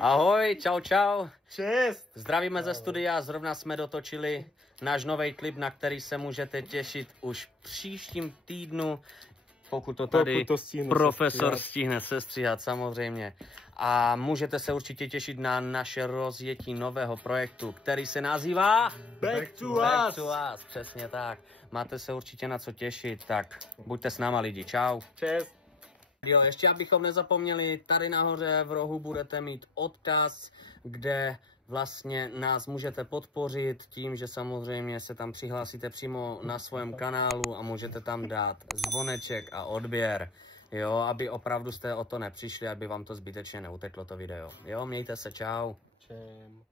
Ahoj, čau, čau. Čest. Zdravíme ze studia, zrovna jsme dotočili náš nový klip, na který se můžete těšit už příštím týdnu, pokud to tady profesor stihne sestříhat samozřejmě. A můžete se určitě těšit na naše rozjetí nového projektu, který se nazývá Back to Us. Přesně tak. Máte se určitě na co těšit, tak buďte s náma lidi. Čau. Čest. Jo, ještě abychom nezapomněli, tady nahoře v rohu budete mít odkaz, kde vlastně nás můžete podpořit tím, že samozřejmě se tam přihlásíte přímo na svém kanálu a můžete tam dát zvoneček a odběr, jo, aby opravdu jste o to nepřišli, aby vám to zbytečně neuteklo to video. Jo, mějte se, čau. Čem.